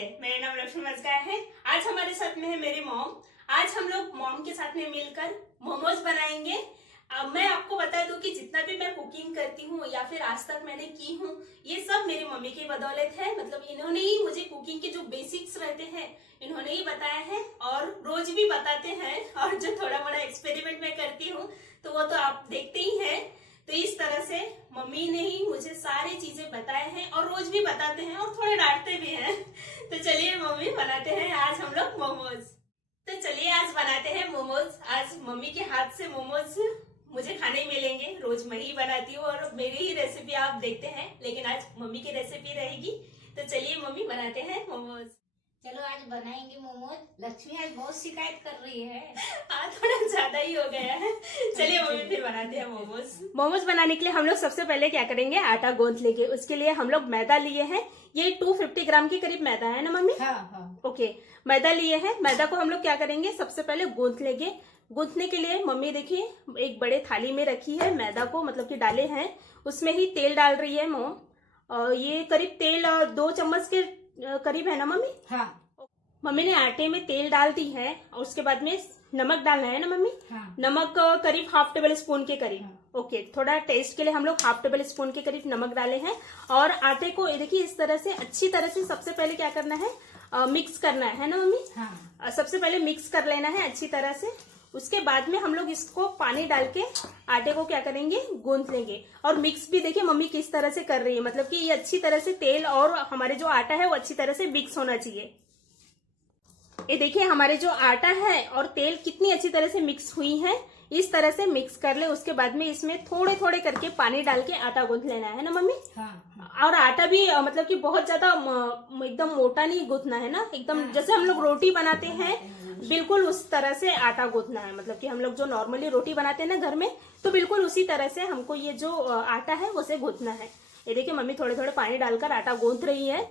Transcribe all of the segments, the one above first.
मेरा नाम लक्ष्मी मजगार है। आज हमारे साथ में है मेरी मॉम। आज हम लोग मॉम के साथ में मिलकर मोमोज बनाएंगे। अब मैं आपको बता दूं कि जितना भी मैं कुकिंग करती हूँ या फिर आज तक मैंने की हूँ, ये सब मेरी मम्मी की बदौलत है। मतलब इन्होंने ही मुझे कुकिंग के जो बेसिक्स रहते हैं इन्होंने ही बताया है और रोज भी बताते हैं। और जो थोड़ा बड़ा एक्सपेरिमेंट मैं करती हूँ तो वो तो आप देखते ही हैं। तो इस तरह से मम्मी ने ही मुझे सारी चीजें बताए हैं और रोज भी बताते हैं और थोड़े डांटते भी हैं। तो चलिए मम्मी बनाते हैं आज हम लोग मोमोज। तो चलिए आज बनाते हैं मोमोज। आज मम्मी के हाथ से मोमोज मुझे खाने मिलेंगे। रोज मैं ही बनाती हूँ और मेरी ही रेसिपी आप देखते हैं, लेकिन आज मम्मी की रेसिपी रहेगी। तो चलिए मम्मी बनाते हैं मोमोज। चलो आज बनाएंगे मोमोज। लक्ष्मी आज बहुत शिकायत कर रही है। आज थोड़ा ज्यादा ही हो गया है। चलिए मम्मी फिर बनाते हैं मोमोज। मोमोज बनाने के लिए हम लोग सबसे पहले क्या करेंगे, आटा गूंथ लेंगे। उसके लिए हम लोग मैदा लिए हैं। ये 250 ग्राम के करीब मैदा है ना मम्मी? हाँ हाँ। ओके, मैदा लिए हैं। मैदा को हम लोग क्या करेंगे, सबसे पहले गूंथ लेंगे। गूंथने के लिए मम्मी देखिए एक बड़े थाली में रखी है मैदा को, मतलब कि डाले हैं। उसमें ही तेल डाल रही है मॉम। ये करीब तेल 2 चम्मच के करीब है ना मम्मी? हाँ। मम्मी ने आटे में तेल डाल दी है और उसके बाद में नमक डालना है ना मम्मी? हाँ। नमक करीब हाफ टेबल स्पून के करीब। हाँ। ओके, थोड़ा टेस्ट के लिए हम लोग हाफ टेबल स्पून के करीब नमक डाले हैं। और आटे को देखिए इस तरह से अच्छी तरह से सबसे पहले क्या करना है, मिक्स करना है ना मम्मी? हाँ। सबसे पहले मिक्स कर लेना है अच्छी तरह से। उसके बाद में हम लोग इसको पानी डाल के आटे को क्या करेंगे, गूंथ लेंगे। और मिक्स भी देखिए मम्मी किस तरह से कर रही है, मतलब कि ये अच्छी तरह से तेल और हमारे जो आटा है वो अच्छी तरह से मिक्स होना चाहिए। ये देखिए हमारे जो आटा है और तेल कितनी अच्छी तरह से मिक्स हुई है। इस तरह से मिक्स कर ले। उसके बाद में इसमें थोड़े थोड़े करके पानी डाल के आटा गूंथ लेना है ना मम्मी? हाँ। और आटा भी मतलब कि बहुत ज्यादा एकदम मोटा नहीं गूंथना है ना, एकदम जैसे हम लोग रोटी बनाते हैं बिल्कुल उस तरह से आटा गूंथना है। मतलब कि हम लोग जो नॉर्मली रोटी बनाते हैं ना घर में, तो बिल्कुल उसी तरह से हमको ये जो आटा है उसे गूंथना है। ये देखिए मम्मी थोड़े थोड़े पानी डालकर आटा गूंथ रही है।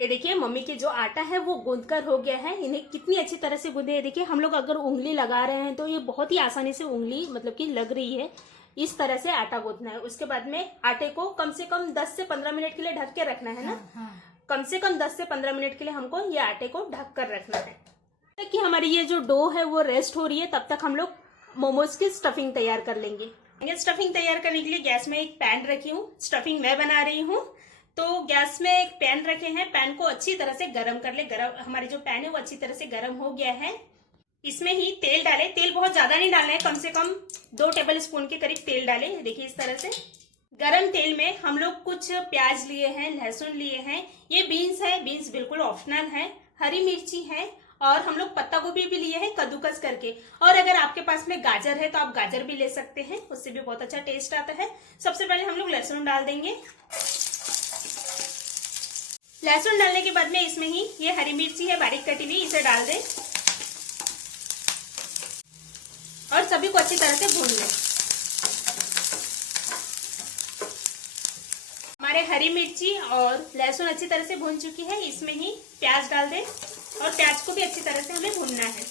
ये देखिए मम्मी के जो आटा है वो गूंथ कर हो गया है। इन्हें कितनी अच्छी तरह से गूंथे। देखिए हम लोग अगर उंगली लगा रहे हैं तो ये बहुत ही आसानी से उंगली मतलब कि लग रही है। इस तरह से आटा गूंथना है। उसके बाद में आटे को कम से कम 10 से 15 मिनट के लिए ढक के रखना है ना? हाँ। कम से कम 10 से 15 मिनट के लिए हमको ये आटे को ढक कर रखना है। तब तक कि हमारी ये जो डो है वो रेस्ट हो रही है, तब तक हम लोग मोमोज की स्टफिंग तैयार कर लेंगे। स्टफिंग तैयार करने के लिए गैस में एक पैन रखी हूँ। स्टफिंग मैं बना रही हूँ तो गैस में एक पैन रखे हैं। पैन को अच्छी तरह से गर्म कर ले। हमारी जो पैन है वो अच्छी तरह से गर्म हो गया है। इसमें ही तेल डाले। तेल बहुत ज्यादा नहीं डालना है, कम से कम 2 टेबल स्पून के करीब तेल डाले। देखिए इस तरह से गरम तेल में हम लोग कुछ प्याज लिए हैं, लहसुन लिए हैं। ये बीन्स है, बीन्स बिल्कुल ऑप्शनल है। हरी मिर्ची है और हम लोग पत्ता गोभी भी लिए हैं कद्दूकस करके। और अगर आपके पास में गाजर है तो आप गाजर भी ले सकते हैं, उससे भी बहुत अच्छा टेस्ट आता है। सबसे पहले हम लोग लहसुन डाल देंगे। लहसुन डालने के बाद में इसमें ही ये हरी मिर्ची है बारीक कटी हुई, इसे डाल दें और सभी को अच्छी तरह से भून लें। हमारे हरी मिर्ची और लहसुन अच्छी तरह से भून चुकी है। इसमें ही प्याज डाल दें और प्याज को भी अच्छी तरह से हमें भूनना है।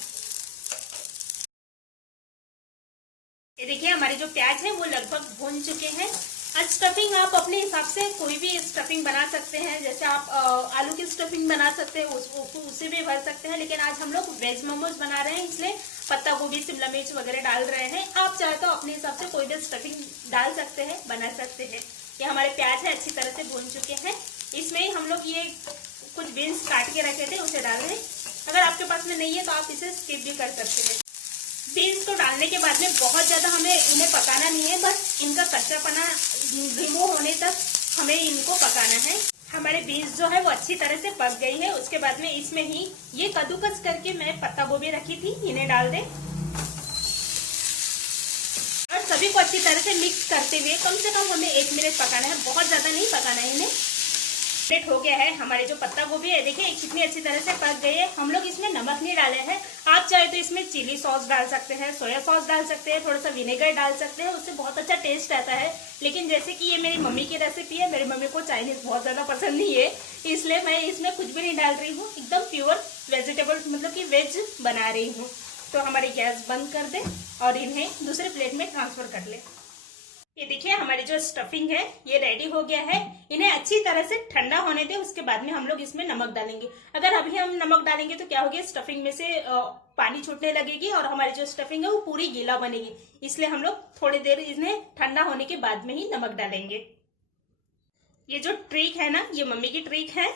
ये देखिए हमारे जो प्याज है वो लगभग भून चुके हैं। आज स्टफिंग आप अपने हिसाब से कोई भी स्टफिंग बना सकते हैं। जैसे आप आलू की स्टफिंग बना सकते हैं, उसे भी भर सकते हैं। लेकिन आज हम लोग वेज मोमोज बना रहे हैं, इसलिए पत्ता गोभी, शिमला मिर्च वगैरह डाल रहे हैं। आप चाहे तो अपने हिसाब से कोई भी स्टफिंग डाल सकते हैं, बना सकते हैं। ये हमारे प्याज है अच्छी तरह से भून चुके हैं। इसमें हम लोग ये कुछ बीन्स काट के रखे थे उसे डाल दें। अगर आपके पास में नहीं है तो आप इसे स्किप भी कर सकते हैं। बीन्स को डालने के बाद में बहुत ज्यादा हमें इन्हें पकाना नहीं है, बस इनका कच्चापना रिमूव होने तक हमें इनको पकाना है। हमारे बीन्स जो है वो अच्छी तरह से पक गई है। उसके बाद में इसमें ही ये कद्दूकस करके मैं पत्ता गोभी रखी थी, इन्हें डाल दें और सभी को अच्छी तरह से मिक्स करते हुए कम से कम हमें 1 मिनट पकाना है। बहुत ज्यादा नहीं पकाना है इन्हें। मिनट हो गया है। हमारे जो पत्ता गोभी है देखिए कितनी अच्छी तरह से पक गई है। हम लोग इसमें नमक नहीं डाले हैं। आप चाहे तो इसमें चिली सॉस डाल सकते हैं, सोया सॉस डाल सकते हैं, थोड़ा सा विनेगर डाल सकते हैं, उससे बहुत अच्छा टेस्ट आता है। लेकिन जैसे कि ये मेरी मम्मी की रेसिपी है, मेरी मम्मी को चाइनीज बहुत ज्यादा पसंद नहीं है, इसलिए मैं इसमें कुछ भी नहीं डाल रही हूँ। एकदम प्योर वेजिटेबल मतलब कि वेज बना रही हूँ। तो हमारी गैस बंद कर दे और इन्हें दूसरे प्लेट में ट्रांसफर कर ले। ये देखिए हमारी जो स्टफिंग है ये रेडी हो गया है। इन्हें अच्छी तरह से ठंडा होने दें, उसके बाद में हम लोग इसमें नमक डालेंगे। अगर अभी हम नमक डालेंगे तो क्या होगा, स्टफिंग में से पानी छूटने लगेगी और हमारी जो स्टफिंग है वो पूरी गीला बनेगी। इसलिए हम लोग थोड़ी देर इन्हें ठंडा होने के बाद में ही नमक डालेंगे। ये जो ट्रिक है ना, ये मम्मी की ट्रिक है।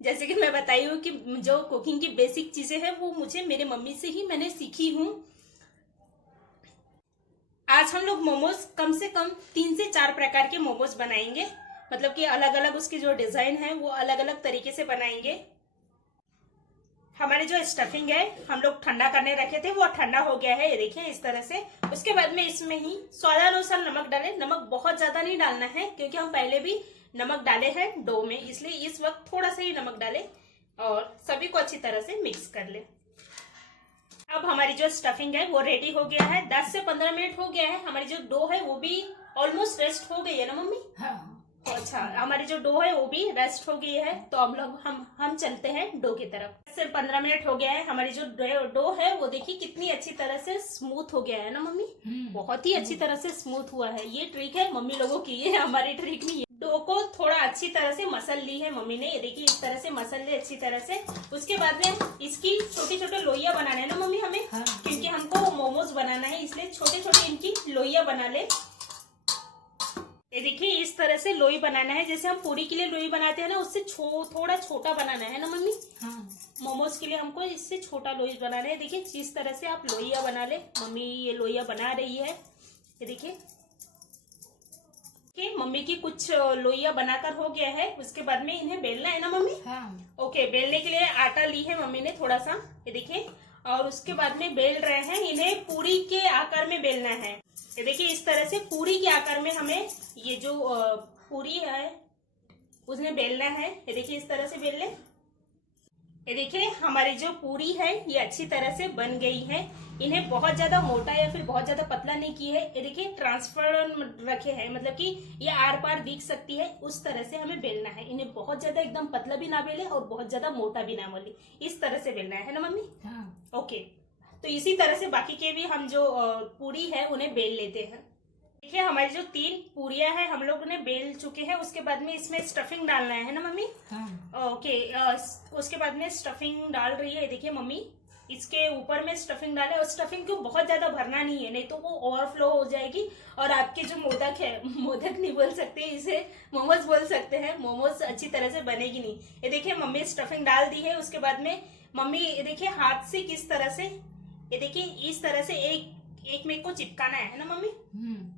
जैसे कि मैं बताई हूँ कि जो कुकिंग की बेसिक चीजें हैं वो मुझे मेरे मम्मी से ही मैंने सीखी हूँ। आज हम लोग मोमोज कम से कम 3 से 4 प्रकार के मोमोज बनाएंगे। मतलब कि अलग अलग उसकी जो डिजाइन है वो अलग अलग तरीके से बनाएंगे। हमारी जो स्टफिंग है हम लोग ठंडा करने रखे थे वो ठंडा हो गया है, ये देखिए इस तरह से। उसके बाद में इसमें ही स्वादानुसार नमक डालें। नमक बहुत ज्यादा नहीं डालना है क्योंकि हम पहले भी नमक डाले हैं डो में, इसलिए इस वक्त थोड़ा सा ही नमक डालें और सभी को अच्छी तरह से मिक्स कर ले। अब हमारी जो स्टफिंग है वो रेडी हो गया है। 10 से 15 मिनट हो गया है। हमारी जो डो है वो भी ऑलमोस्ट रेस्ट हो गई है ना मम्मी? हाँ। अच्छा, हमारी जो डो है वो भी रेस्ट हो गई है। तो अब लोग हम चलते हैं डो की तरफ। 10 से 15 मिनट हो गया है। हमारी जो डो है वो देखिए कितनी अच्छी तरह से स्मूथ हो गया है ना मम्मी? बहुत ही अच्छी तरह से स्मूथ हुआ है। ये ट्रिक है मम्मी लोगों की, ये हमारी ट्रिक नहीं है। डो को थोड़ा अच्छी तरह से मसल ली है मम्मी ने, ये देखिए इस तरह से मसल ले अच्छी तरह से। उसके बाद में इसकी छोटी छोटी लोइयां बनाने हैं ना मम्मी हमें? हाँ। क्योंकि हमको मोमोज बनाना है, इसलिए छोटे छोटे इनकी लोइयां बना ले। ये देखिए इस तरह से लोई बनाना है, जैसे हम पूरी के लिए लोई बनाते हैं ना, उससे थोड़ा छोटा बनाना है ना मम्मी? हाँ। मोमोज के लिए हमको इससे छोटा लोई बनाना है। देखिए इस तरह से आप लोइया बना ले। मम्मी ये लोइया बना रही है, ये देखिए। मम्मी की कुछ लोइया बनाकर हो गया है। उसके बाद में इन्हें बेलना है ना मम्मी? हाँ। ओके, बेलने के लिए आटा ली है मम्मी ने थोड़ा सा, ये देखिए। और उसके बाद में बेल रहे हैं। इन्हें पूरी के आकार में बेलना है। ये देखिए इस तरह से पूरी के आकार में हमें ये जो पूरी है उसने बेलना है। ये देखिए इस तरह से बेल ले। ये देखिए हमारी जो पूरी है ये अच्छी तरह से बन गई है। इन्हें बहुत ज्यादा मोटा या फिर बहुत ज्यादा पतला नहीं की है। ये देखिए ट्रांसफर रखे हैं, मतलब कि ये आर पार दिख सकती है, उस तरह से हमें बेलना है। इन्हें बहुत ज्यादा एकदम पतला भी ना बेले और बहुत ज्यादा मोटा भी ना बेले, इस तरह से बेलना है ना मम्मी? हाँ। ओके, तो इसी तरह से बाकी के भी हम जो पूरी है उन्हें बेल लेते हैं। देखिए हमारी जो 3 पूरियां हैं हम लोग ने बेल चुके हैं। उसके बाद में इसमें स्टफिंग डालना है ना मम्मी? हाँ। ओके, उसके बाद में स्टफिंग डाल रही है। देखिए मम्मी इसके ऊपर में स्टफिंग डाले, और स्टफिंग को बहुत ज्यादा भरना नहीं है, नहीं तो वो ओवरफ्लो हो जाएगी और आपके जो मोदक है, मोदक नहीं बोल सकते इसे, मोमोज बोल सकते हैं, मोमोज अच्छी तरह से बनेगी नहीं। ये देखिए मम्मी स्टफिंग डाल दी है। उसके बाद में मम्मी ये देखिए हाथ से किस तरह से, ये देखिए इस तरह से एक में को चिपकाना है ना मम्मी?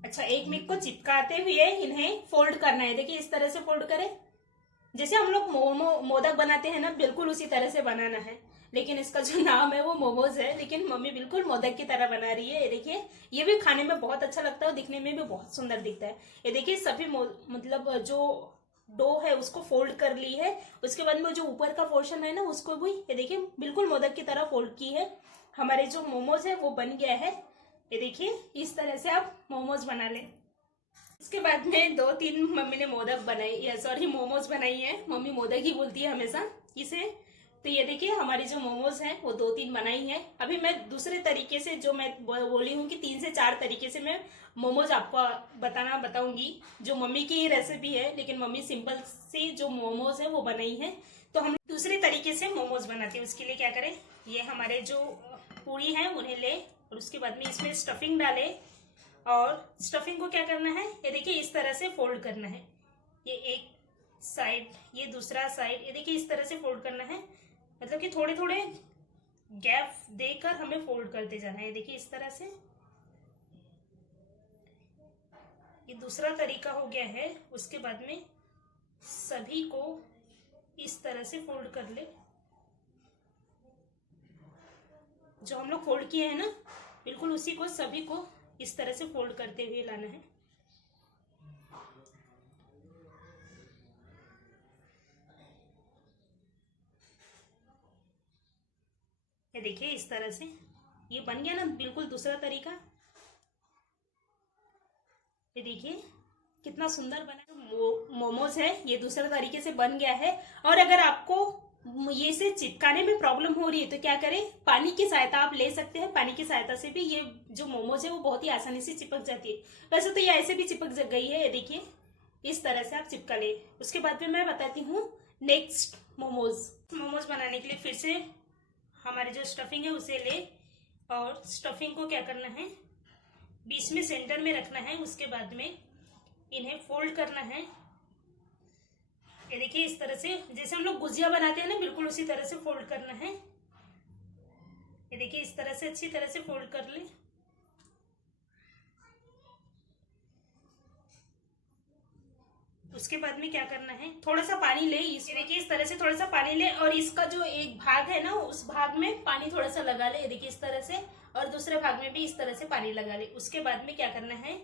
अच्छा, एक में को चिपकाते हुए इन्हें फोल्ड करना है। देखिए इस तरह से फोल्ड करें, जैसे हम लोग मोदक बनाते हैं ना, बिल्कुल उसी तरह से बनाना है। लेकिन इसका जो नाम है वो मोमोज है, लेकिन मम्मी बिल्कुल मोदक की तरह बना रही है। ये देखिए ये भी खाने में बहुत अच्छा लगता है और दिखने में भी बहुत सुंदर दिखता है। ये देखिए सभी मतलब जो डो है उसको फोल्ड कर ली है। उसके बाद में जो ऊपर का पोर्शन है ना उसको भी ये देखिए बिल्कुल मोदक की तरह फोल्ड की है। हमारे जो मोमोज है वो बन गया है। ये देखिए इस तरह से आप मोमोज बना लें। इसके बाद में 2-3 मम्मी ने मोदक बनाई, सॉरी मोमोज बनाई है। मम्मी मोदक ही बोलती है हमेशा इसे। तो ये देखिए हमारी जो मोमोज हैं वो 2-3 बनाई है। अभी मैं दूसरे तरीके से, जो मैं बोली हूँ कि 3 से 4 तरीके से मैं मोमोज आपको बताऊंगी, जो मम्मी की रेसिपी है, लेकिन मम्मी सिंपल सी जो मोमोज है वो बनाई है। तो हम दूसरे तरीके से मोमोज बनाते हैं। उसके लिए क्या करें, ये हमारे जो पूरी है उन्हें ले और उसके बाद में इसमें स्टफिंग डाले। और स्टफिंग को क्या करना है, ये देखिए इस तरह से फोल्ड करना है। ये एक साइड, ये दूसरा साइड, ये देखिए इस तरह से फोल्ड करना है। मतलब कि थोड़े थोड़े गैप देकर हमें फोल्ड करते जाना है। देखिए इस तरह से। ये दूसरा तरीका हो गया है। उसके बाद में सभी को इस तरह से फोल्ड कर ले। जो हम लोग फोल्ड किए हैं ना, बिल्कुल उसी को सभी को इस तरह से फोल्ड करते हुए लाना है। ये देखिए इस तरह से ये बन गया ना, बिल्कुल दूसरा तरीका। ये देखिए कितना सुंदर बना मोमोज है, ये दूसरे तरीके से बन गया है। और अगर आपको ये से चिपकाने में प्रॉब्लम हो रही है तो क्या करें, पानी की सहायता आप ले सकते हैं। पानी की सहायता से भी ये जो मोमोज है वो बहुत ही आसानी से चिपक जाती है। वैसे तो ये ऐसे भी चिपक गई है, ये देखिए इस तरह से आप चिपका ले। उसके बाद में मैं बताती हूँ नेक्स्ट मोमोज बनाने के लिए फिर से हमारे जो स्टफिंग है उसे ले, और स्टफिंग को क्या करना है, बीच में सेंटर में रखना है। उसके बाद में इन्हें फोल्ड करना है। ये देखिए इस तरह से, जैसे हम लोग गुजिया बनाते हैं ना, बिल्कुल उसी तरह से फोल्ड करना है। ये देखिए इस तरह से अच्छी तरह से फोल्ड कर ले। उसके बाद में क्या करना है, थोड़ा सा पानी ले। इसे देखिए इस तरह से थोड़ा सा पानी ले, और इसका जो एक भाग है ना उस भाग में पानी थोड़ा सा लगा ले। ये देखिए इस तरह से, और दूसरे भाग में भी इस तरह से पानी लगा ले। उसके बाद में क्या करना है,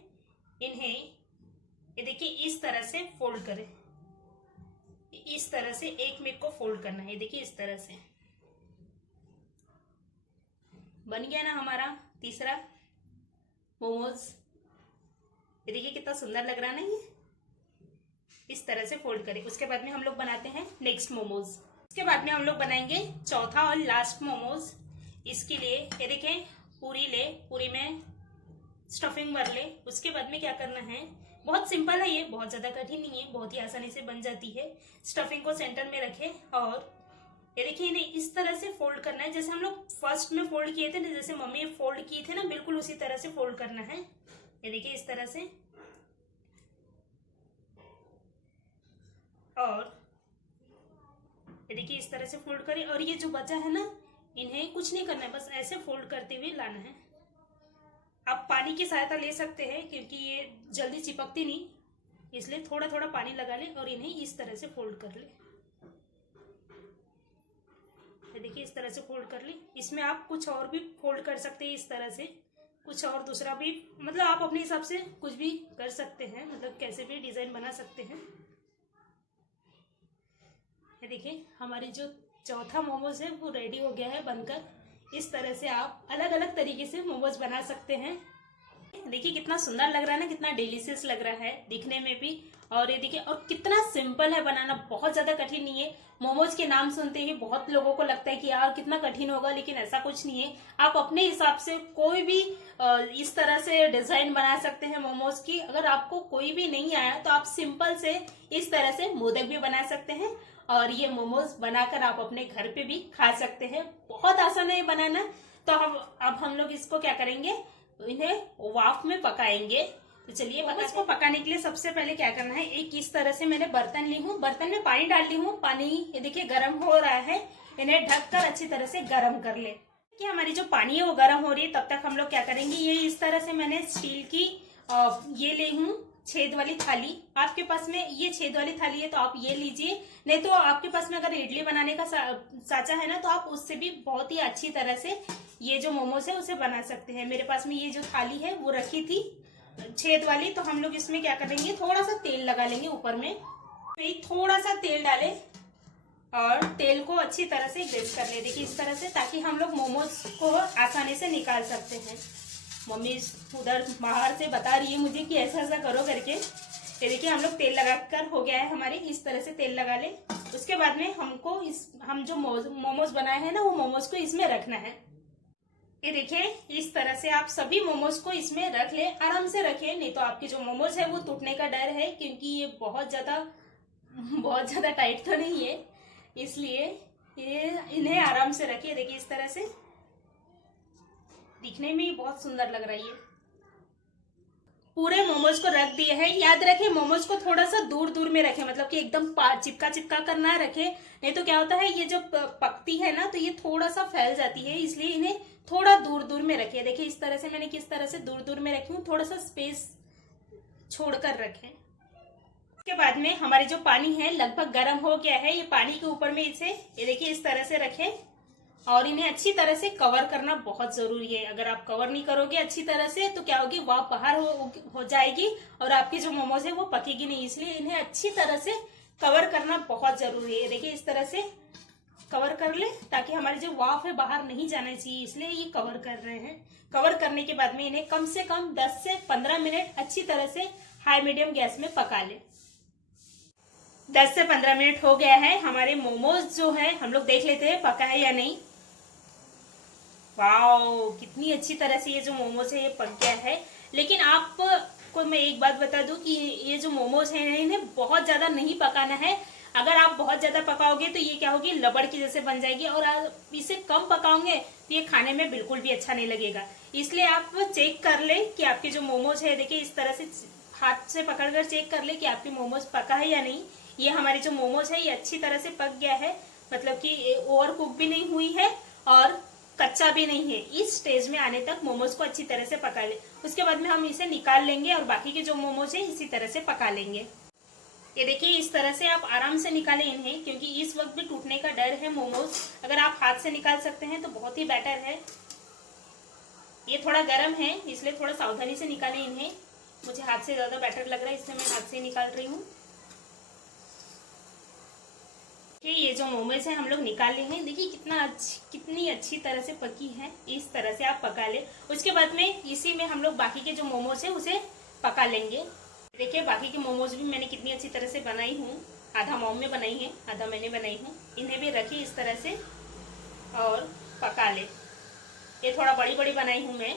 इन्हें ये देखिए इस तरह से फोल्ड करें। इस तरह से एक में को फोल्ड करना है। देखिए इस तरह से बन गया ना हमारा तीसरा मोमोज। ये देखिए कितना सुंदर लग रहा है ना, ये इस तरह से फोल्ड करें। उसके बाद में हम लोग बनाते हैं नेक्स्ट मोमोज। उसके बाद में हम लोग बनाएंगे चौथा और लास्ट मोमोज। इसके लिए ये देखें पूरी ले, पूरी में स्टफिंग भर ले। उसके बाद में क्या करना है, बहुत सिंपल है ये, बहुत ज्यादा कठिन नहीं है, बहुत ही आसानी से बन जाती है। स्टफिंग को सेंटर में रखें और ये देखिए इन्हें इस तरह से फोल्ड करना है जैसे हम लोग फर्स्ट में फोल्ड किए थे ना, जैसे मम्मी फोल्ड किए थे ना, बिल्कुल उसी तरह से फोल्ड करना है। ये देखिए इस तरह से, और ये देखिए इस तरह से फोल्ड करें। और ये जो बचा है ना, इन्हें कुछ नहीं करना है, बस ऐसे फोल्ड करते हुए लाना है। आप पानी की सहायता ले सकते हैं क्योंकि ये जल्दी चिपकती नहीं, इसलिए थोड़ा थोड़ा पानी लगा ले और इन्हें इस तरह से फोल्ड कर ले। देखिए इस तरह से फोल्ड कर ले। इसमें आप कुछ और भी फोल्ड कर सकते हैं, इस तरह से कुछ और दूसरा भी, मतलब आप अपने हिसाब से कुछ भी कर सकते हैं, मतलब कैसे भी डिजाइन बना सकते हैं। ये देखिए हमारी जो चौथा मोमोज है वो रेडी हो गया है बनकर। इस तरह से आप अलग अलग तरीके से मोमोज बना सकते हैं। देखिए कितना सुंदर लग रहा है ना, कितना डिलीशियस लग रहा है दिखने में भी। और ये देखिए, और कितना सिंपल है बनाना, बहुत ज्यादा कठिन नहीं है। मोमोज के नाम सुनते ही बहुत लोगों को लगता है कि यार कितना कठिन होगा, लेकिन ऐसा कुछ नहीं है। आप अपने हिसाब से कोई भी इस तरह से डिजाइन बना सकते हैं मोमोज की। अगर आपको कोई भी नहीं आया तो आप सिंपल से इस तरह से मोदक भी बना सकते हैं, और ये मोमोज बनाकर आप अपने घर पे भी खा सकते हैं। बहुत आसान है ये बनाना। तो अब हम लोग इसको क्या करेंगे, इन्हें वाफ में पकाएंगे। तो चलिए इसको पकाने के लिए सबसे पहले क्या करना है, एक इस तरह से मैंने बर्तन ली हूँ, बर्तन में पानी डाल ली हूँ। पानी ये देखिए गर्म हो रहा है, इन्हें ढककर अच्छी तरह से गर्म कर ले। कि हमारी जो पानी है वो गर्म हो रही है, तब तक हम लोग क्या करेंगे, ये इस तरह से मैंने स्टील की ये ले हूँ छेद वाली थाली। आपके पास में ये छेद वाली थाली है तो आप ये लीजिए, नहीं तो आपके पास में अगर इडली बनाने का साचा है ना, तो आप उससे भी बहुत ही अच्छी तरह से ये जो मोमोज है उसे बना सकते हैं। मेरे पास में ये जो थाली है वो रखी थी छेद वाली। तो हम लोग इसमें क्या करेंगे, थोड़ा सा तेल लगा लेंगे ऊपर में। थोड़ा सा तेल डालें और तेल को अच्छी तरह से ग्रीस कर ले। देखिए इस तरह से, ताकि हम लोग मोमोज को आसानी से निकाल सकते हैं। मम्मी उधर बाहर से बता रही है मुझे कि ऐसा ऐसा करो करके। ये देखिए हम लोग तेल लगाकर हो गया है हमारे, इस तरह से तेल लगा ले। उसके बाद में हमको हम जो मोमोज बनाए हैं ना, वो मोमोज को इसमें रखना है। ये देखिए इस तरह से आप सभी मोमोज को इसमें रख ले, आराम से रखें, नहीं तो आपके जो मोमोज है वो टूटने का डर है, क्योंकि ये बहुत ज्यादा टाइट तो नहीं है, इसलिए इन्हें आराम से रखिए। देखिए इस तरह से, दिखने में बहुत सुंदर लग रही है। पूरे मोमोज को रख दिए हैं। याद रखें मोमोज को थोड़ा सा दूर दूर में रखें, मतलब कि एकदम चिपका चिपका कर ना रखें, नहीं तो क्या होता है ये जब पकती है ना तो ये थोड़ा सा फैल जाती है, इसलिए इन्हें थोड़ा दूर दूर में रखें। देखिए इस तरह से मैंने किस तरह से दूर दूर में रखी हूँ, थोड़ा सा स्पेस छोड़कर रखें। उसके बाद में हमारे जो पानी है लगभग गर्म हो गया है। ये पानी के ऊपर में इसे ये देखिए इस तरह से रखें, और इन्हें अच्छी तरह से कवर करना बहुत जरूरी है। अगर आप कवर नहीं करोगे अच्छी तरह से तो क्या होगी, वह बाहर हो जाएगी और आपकी जो मोमोज है वो पकेगी नहीं, इसलिए इन्हें अच्छी तरह से कवर करना बहुत जरूरी है। देखिए इस तरह से कवर कर ले, ताकि हमारी जो वाफ है बाहर नहीं जाना चाहिए, इसलिए ये कवर कर रहे हैं। कवर करने के बाद में इन्हें कम से कम 10 से 15 मिनट अच्छी तरह से हाई मीडियम गैस में पका ले। 10 से 15 मिनट हो गया है। हमारे मोमोज जो है हम लोग देख लेते हैं पका है या नहीं। वाओ, कितनी अच्छी तरह से ये जो मोमोज है ये पक गया है। लेकिन आपको मैं एक बात बता दूं कि ये जो मोमोज है इन्हें बहुत ज्यादा नहीं पकाना है। अगर आप बहुत ज्यादा पकाओगे तो ये क्या होगी, लबड़ की जैसे बन जाएगी, और आप इसे कम पकाओगे तो ये खाने में बिल्कुल भी अच्छा नहीं लगेगा। इसलिए आप चेक कर ले कि आपके जो मोमोज है, देखिए इस तरह से हाथ से पकड़कर चेक कर ले कि आपके मोमोज पका है या नहीं। ये हमारे जो मोमोज है ये अच्छी तरह से पक गया है, मतलब कि ओवर कुक भी नहीं हुई है और कच्चा भी नहीं है। इस स्टेज में आने तक मोमोज को अच्छी तरह से पका ले। उसके बाद में हम इसे निकाल लेंगे और बाकी के जो मोमोज है इसी तरह से पका लेंगे। ये देखिए इस तरह से आप आराम से निकालें इन्हें, क्योंकि इस वक्त भी टूटने का डर है मोमोज। अगर आप हाथ से निकाल सकते हैं तो बहुत ही बेटर है। ये थोड़ा गर्म है इसलिए थोड़ा सावधानी से निकालें इन्हें। मुझे हाथ से ज्यादा बेटर लग रहा है इसलिए मैं हाथ से निकाल रही हूँ। ये जो मोमोज है हम लोग निकाल लिए हैं। देखिए कितनी अच्छी तरह से पकी है। इस तरह से आप पका ले। उसके बाद में इसी में हम लोग बाकी के जो मोमोज है उसे पका लेंगे। देखिए बाकी के मोमोज भी मैंने कितनी अच्छी तरह से बनाई हूँ। आधा मॉम ने बनाई है, आधा मैंने बनाई हूँ। इन्हें भी रखिए इस तरह से और पका ले। ये थोड़ा बड़ी बड़ी बनाई हूँ मैं,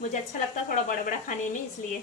मुझे अच्छा लगता है थोड़ा बड़ा बड़ा खाने में, इसलिए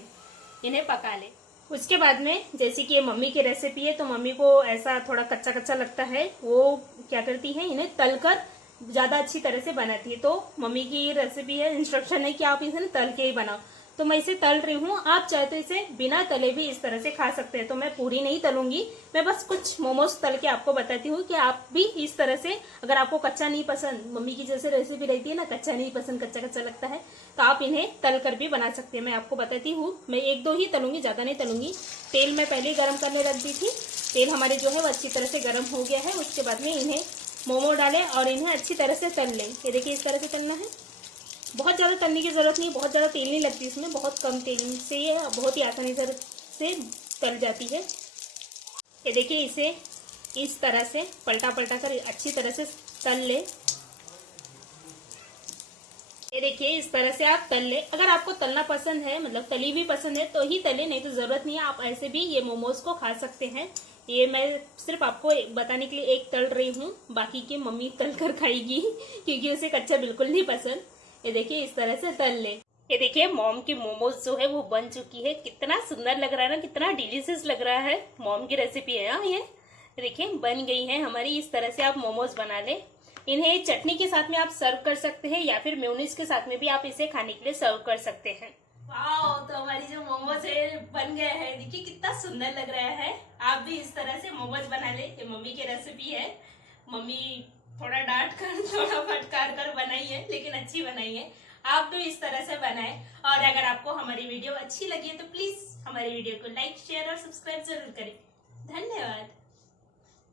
इन्हें पका ले। उसके बाद में जैसे कि ये मम्मी की रेसिपी है तो मम्मी को ऐसा थोड़ा कच्चा कच्चा लगता है, वो क्या करती है इन्हें तलकर ज्यादा अच्छी तरह से बनाती है। तो मम्मी की रेसिपी है, इंस्ट्रक्शन है कि आप इसे तल के ही बनाओ। तो मैं इसे तल रही हूँ। आप चाहे तो इसे बिना तले भी इस तरह से खा सकते हैं। तो मैं पूरी नहीं तलूंगी, मैं बस कुछ मोमोज तल के आपको बताती हूँ कि आप भी इस तरह से, अगर आपको कच्चा नहीं पसंद, मम्मी की जैसे रेसिपी रहती है ना, कच्चा नहीं पसंद, कच्चा कच्चा लगता है, तो आप इन्हें तल कर भी बना सकते हैं। मैं आपको बताती हूँ। मैं 1-2 ही तलूंगी, ज्यादा नहीं तलूंगी। तेल मैं पहले ही गर्म करने रख दी थी। तेल हमारे जो है वो अच्छी तरह से गर्म हो गया है। उसके बाद में इन्हें मोमो डालें और इन्हें अच्छी तरह से तल लें। ये देखिए इस तरह से तलना है। बहुत ज़्यादा तलने की ज़रूरत नहीं, बहुत ज़्यादा तेल नहीं लगती इसमें, बहुत कम तेल से ये बहुत ही आसानी से तल जाती है। ये देखिए इसे इस तरह से पलटा पलटा कर अच्छी तरह से तल ले। ये देखिए इस तरह से आप तल ले। अगर आपको तलना पसंद है, मतलब तली भी पसंद है, तो ही तले, नहीं तो ज़रूरत नहीं है। आप ऐसे भी ये मोमोज को खा सकते हैं। ये मैं सिर्फ आपको बताने के लिए एक तल रही हूँ, बाकी की मम्मी तल कर खाएगी क्योंकि उसे कच्चा बिल्कुल नहीं पसंद। ये देखिए इस तरह से तल ले। ये देखिए मॉम की मोमोज जो है वो बन चुकी है। कितना सुंदर लग रहा है ना, कितना डिलीशियस लग रहा है। मॉम की रेसिपी है ये। देखिए बन गई है हमारी। इस तरह से आप मोमोज बना ले। इन्हें चटनी के साथ में आप सर्व कर सकते हैं या फिर मेयोनीज के साथ में भी आप इसे खाने के लिए सर्व कर सकते हैं। वाओ, तो हमारी जो मोमोज है बन गया है। देखिए कितना सुंदर लग रहा है। आप भी इस तरह से मोमोज बना ले। ये मम्मी की रेसिपी है। मम्मी थोड़ा डांट कर, थोड़ा फटकार कर बनाई है, लेकिन अच्छी बनाई है। आप भी इस तरह से बनाएं। और अगर आपको हमारी वीडियो अच्छी लगी है तो प्लीज हमारी वीडियो को लाइक, शेयर और सब्सक्राइब जरूर करें। धन्यवाद।